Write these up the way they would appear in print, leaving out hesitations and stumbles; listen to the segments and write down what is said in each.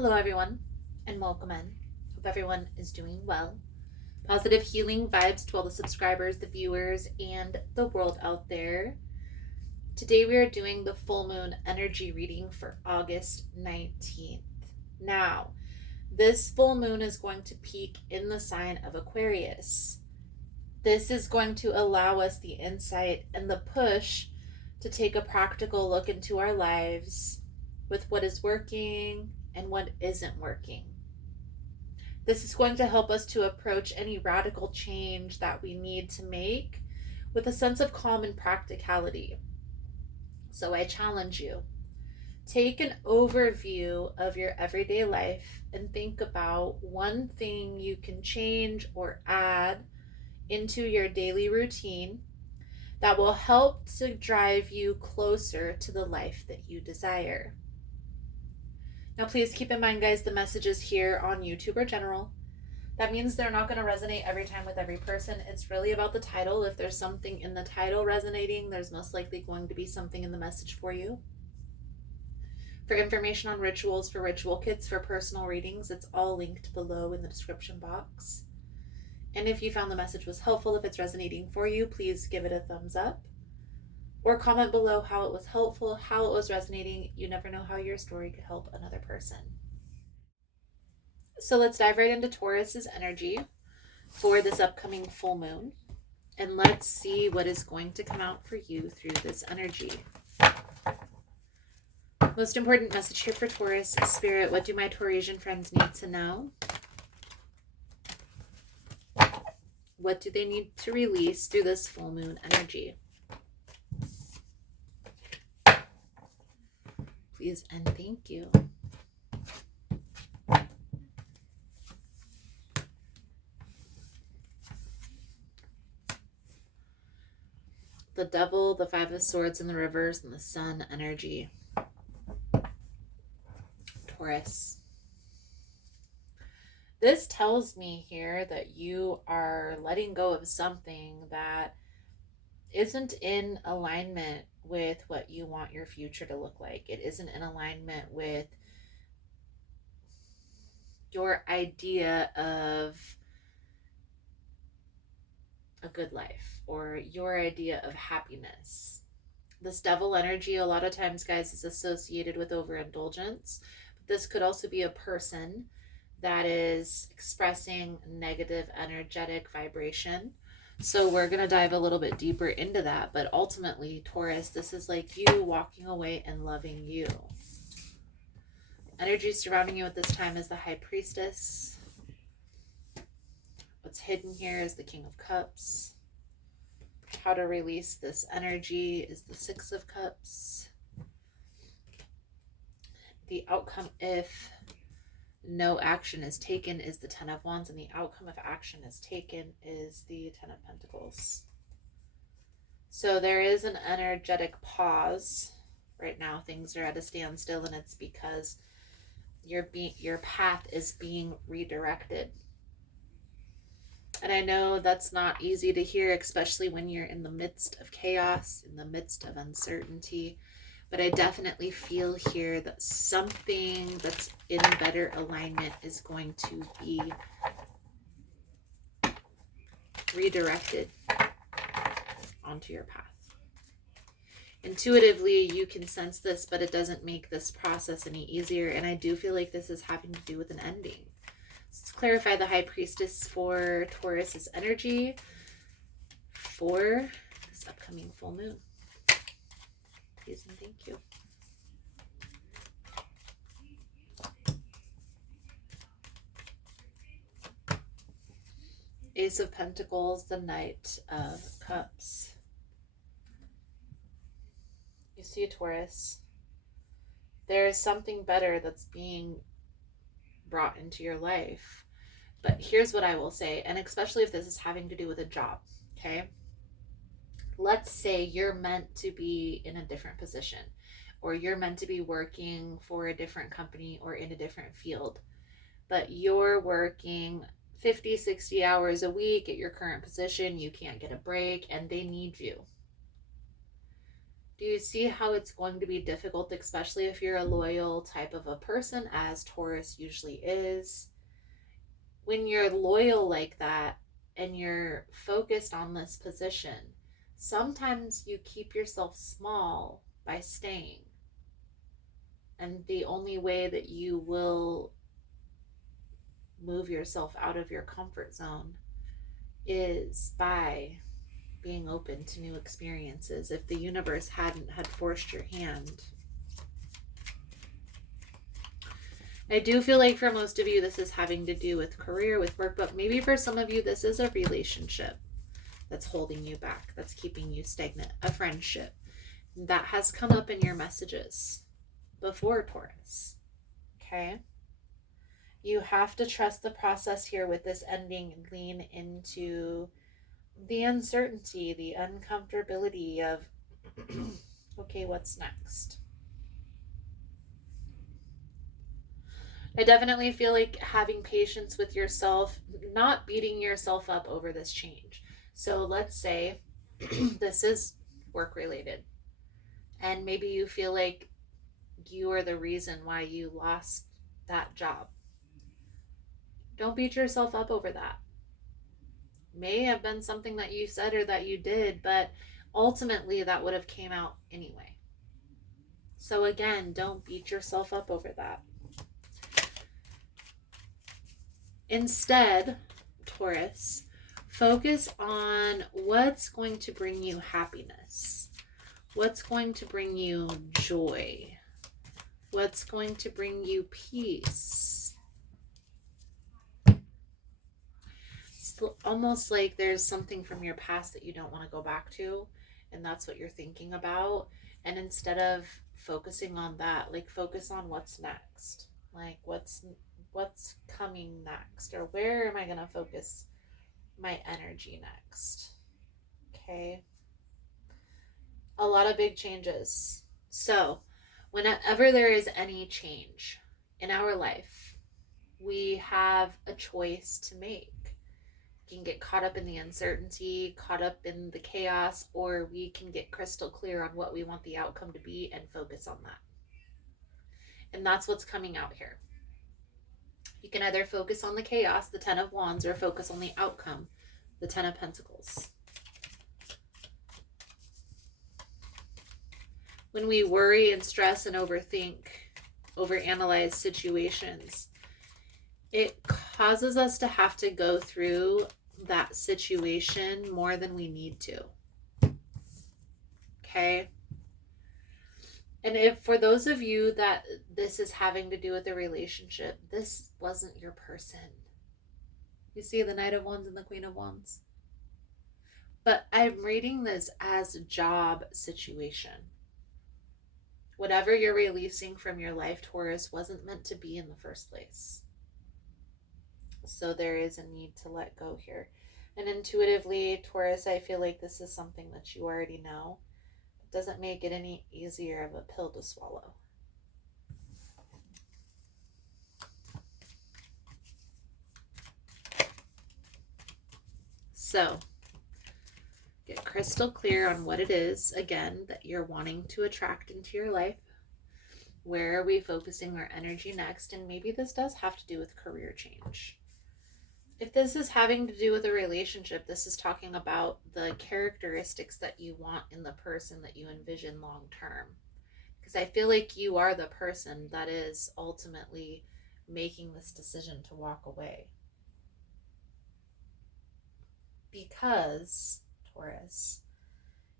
Hello, everyone, and welcome in. Hope everyone is doing well. Positive healing vibes to all the subscribers, the viewers, and the world out there. Today, we are doing the full moon energy reading for August 19th. Now, this full moon is going to peak in the sign of Aquarius. This is going to allow us the insight and the push to take a practical look into our lives with what is working and what isn't working. This is going to help us to approach any radical change that we need to make with a sense of calm and practicality. So I challenge you, take an overview of your everyday life and think about one thing you can change or add into your daily routine that will help to drive you closer to the life that you desire. Now, please keep in mind, guys, the messages here on YouTube are general. That means they're not going to resonate every time with every person. It's really about the title. If there's something in the title resonating, there's most likely going to be something in the message for you. For information on rituals for ritual kits for personal readings, it's all linked below in the description box. And if you found the message was helpful, if it's resonating for you, please give it a thumbs up. Or comment below how it was helpful, how it was resonating. You never know how your story could help another person. So let's dive right into Taurus's energy for this upcoming full moon. And let's see what is going to come out for you through this energy. Most important message here for Taurus, Spirit, what do my Taurasian friends need to know? What do they need to release through this full moon energy? Please and thank you. The Devil, the Five of Swords, and the Reverse, and the Sun energy. Taurus. This tells me here that you are letting go of something that isn't in alignment with what you want your future to look like. It isn't in alignment with your idea of a good life or your idea of happiness. This devil energy, a lot of times, guys, is associated with overindulgence. But this could also be a person that is expressing negative energetic vibration. So we're going to dive a little bit deeper into that. But ultimately, Taurus, this is like you walking away and loving you. Energy surrounding you at this time is the High Priestess. What's hidden here is the King of Cups. How to release this energy is the Six of Cups. The outcome if no action is taken is the Ten of Wands, and the outcome if action is taken is the Ten of Pentacles. So there is an energetic pause. Right now things are at a standstill, and it's because your path is being redirected. And I know that's not easy to hear, especially when you're in the midst of chaos, in the midst of uncertainty. But I definitely feel here that something that's in better alignment is going to be redirected onto your path. Intuitively, you can sense this, but it doesn't make this process any easier. And I do feel like this is having to do with an ending. Let's clarify the High Priestess for Taurus's energy for this upcoming full moon. Please and thank you. Ace of Pentacles, the Knight of Cups. You see, Taurus, there is something better that's being brought into your life. But here's what I will say, and especially if this is having to do with a job, okay? Let's say you're meant to be in a different position, or you're meant to be working for a different company or in a different field, but you're working 50, 60 hours a week at your current position. You can't get a break and they need you. Do you see how it's going to be difficult, especially if you're a loyal type of a person, as Taurus usually is? When you're loyal like that and you're focused on this position, sometimes you keep yourself small by staying. And the only way that you will move yourself out of your comfort zone is by being open to new experiences. If the universe hadn't had forced your hand, I do feel like for most of you this is having to do with career, with work, but maybe for some of you this is a relationship that's holding you back, that's keeping you stagnant, a friendship that has come up in your messages before, Taurus. Okay, you have to trust the process here with this ending and lean into the uncertainty, the uncomfortability of okay, what's next? I definitely feel like having patience with yourself, not beating yourself up over this change. So let's say this is work related, and maybe you feel like you are the reason why you lost that job. Don't beat yourself up over that. May have been something that you said or that you did, but ultimately that would have came out anyway. So again, don't beat yourself up over that. Instead, Taurus, focus on what's going to bring you happiness, what's going to bring you joy, what's going to bring you peace. It's almost like there's something from your past that you don't want to go back to, and that's what you're thinking about. And instead of focusing on that, like focus on what's next. Like what's coming next, or where am I going to focus my energy next? Okay, a lot of big changes. So whenever there is any change in our life, we have a choice to make. We can get caught up in the uncertainty, caught up in the chaos, or we can get crystal clear on what we want the outcome to be and focus on that. And that's what's coming out here. You can either focus on the chaos, the 10 of Wands, or focus on the outcome, the 10 of Pentacles. When we worry and stress and overthink, overanalyze situations, it causes us to have to go through that situation more than we need to. Okay? And if for those of you that this is having to do with a relationship, this wasn't your person. You see the Knight of Wands and the Queen of Wands. But I'm reading this as a job situation. Whatever you're releasing from your life, Taurus, wasn't meant to be in the first place. So there is a need to let go here. And intuitively, Taurus, I feel like this is something that you already know. Doesn't make it any easier of a pill to swallow. So, get crystal clear on what it is, again, that you're wanting to attract into your life. Where are we focusing our energy next? And maybe this does have to do with career change. If this is having to do with a relationship, this is talking about the characteristics that you want in the person that you envision long term. Because I feel like you are the person that is ultimately making this decision to walk away. Because, Taurus,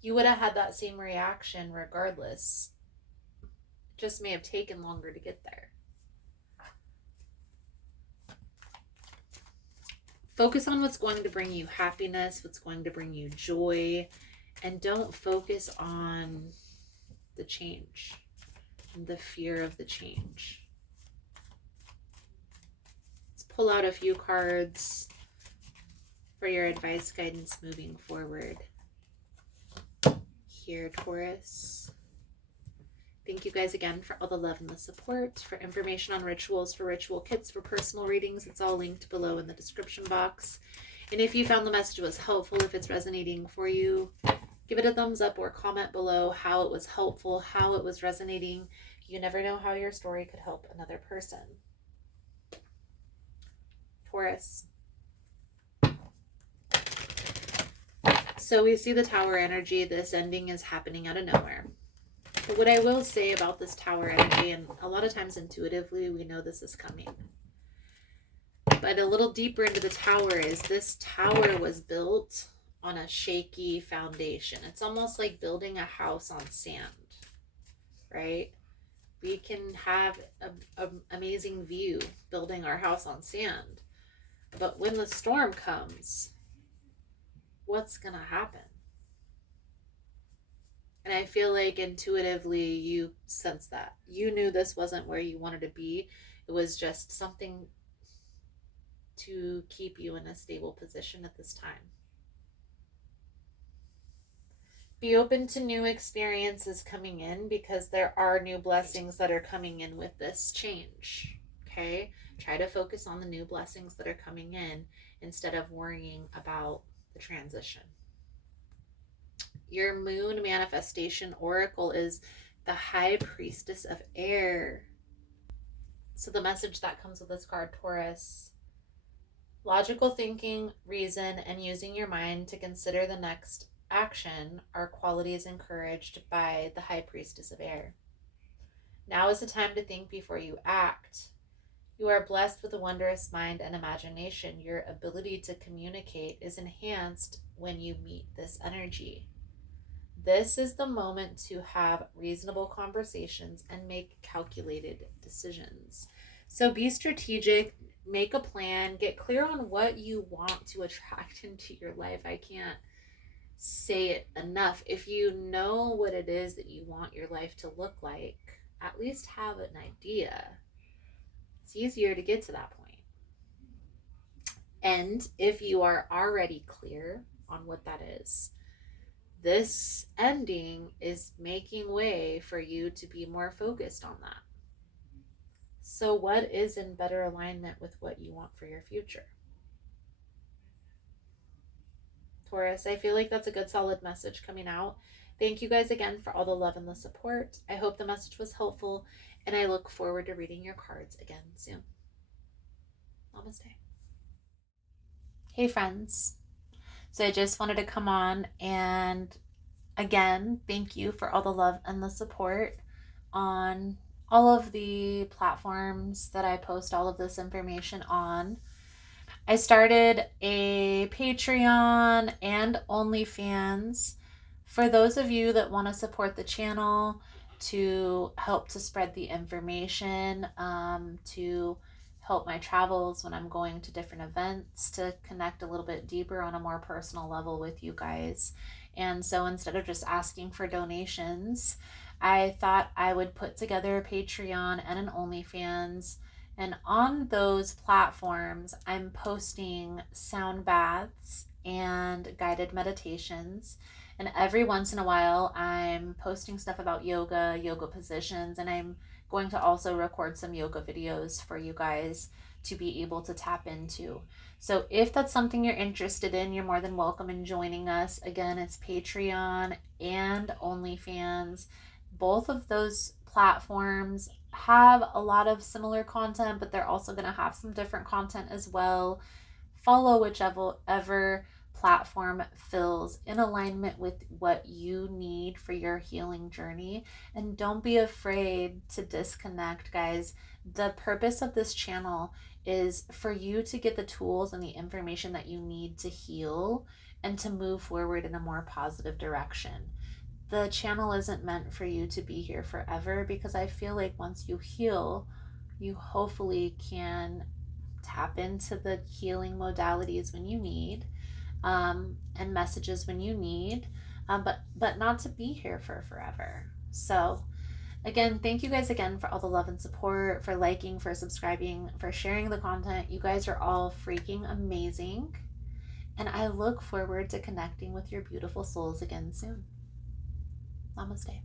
you would have had that same reaction regardless. It just may have taken longer to get there. Focus on what's going to bring you happiness, what's going to bring you joy, and don't focus on the change, the fear of the change. Let's pull out a few cards for your advice, guidance moving forward. Here, Taurus. Thank you guys again for all the love and the support. For information on rituals, for ritual kits, for personal readings, it's all linked below in the description box. And if you found the message was helpful, if it's resonating for you, Give it a thumbs up or comment below how it was helpful, how it was resonating. You never know how your story could help another person. Taurus. So we see the Tower energy. This ending is happening out of nowhere. But what I will say about this Tower energy, and a lot of times intuitively we know this is coming, but a little deeper into the Tower is this Tower was built on a shaky foundation. It's almost like building a house on sand, right? We can have an amazing view building our house on sand, but when the storm comes, what's gonna happen? And I feel like intuitively you sense that. You knew this wasn't where you wanted to be. It was just something to keep you in a stable position at this time. Be open to new experiences coming in, because there are new blessings that are coming in with this change. Okay? Try to focus on the new blessings that are coming in instead of worrying about the transition. Your moon manifestation oracle is the High Priestess of Air. So the message that comes with this card, Taurus: logical thinking, reason, and using your mind to consider the next action are qualities encouraged by the High Priestess of Air. Now is the time to think before you act. You are blessed with a wondrous mind and imagination. Your ability to communicate is enhanced when you meet this energy. This is the moment to have reasonable conversations and make calculated decisions. So be strategic, make a plan, get clear on what you want to attract into your life. I can't say it enough. If you know what it is that you want your life to look like, at least have an idea. It's easier to get to that point. And if you are already clear on what that is, this ending is making way for you to be more focused on that. So what is in better alignment with what you want for your future? Taurus, I feel like that's a good solid message coming out. Thank you guys again for all the love and the support. I hope the message was helpful, and I look forward to reading your cards again soon. Namaste. Hey friends. So I just wanted to come on and again, thank you for all the love and the support on all of the platforms that I post all of this information on. I started a Patreon and OnlyFans for those of you that want to support the channel, to help to spread the information, to help my travels when I'm going to different events, to connect a little bit deeper on a more personal level with you guys. And so instead of just asking for donations, I thought I would put together a Patreon and an OnlyFans. And on those platforms, I'm posting sound baths and guided meditations. And every once in a while, I'm posting stuff about yoga, yoga positions, and I'm going to also record some yoga videos for you guys to be able to tap into. So if that's something you're interested in, you're more than welcome in joining us. Again, it's Patreon and OnlyFans. Both of those platforms have a lot of similar content, but they're also going to have some different content as well. Follow whichever platform feels in alignment with what you need for your healing journey. And don't be afraid to disconnect, guys. The purpose of this channel is for you to get the tools and the information that you need to heal and to move forward in a more positive direction. The channel isn't meant for you to be here forever, because I feel like once you heal, you hopefully can tap into the healing modalities when you need, and messages when you need, but not to be here for forever. So again, thank you guys again for all the love and support, for liking, for subscribing, for sharing the content. You guys are all freaking amazing. And I look forward to connecting with your beautiful souls again soon. Namaste.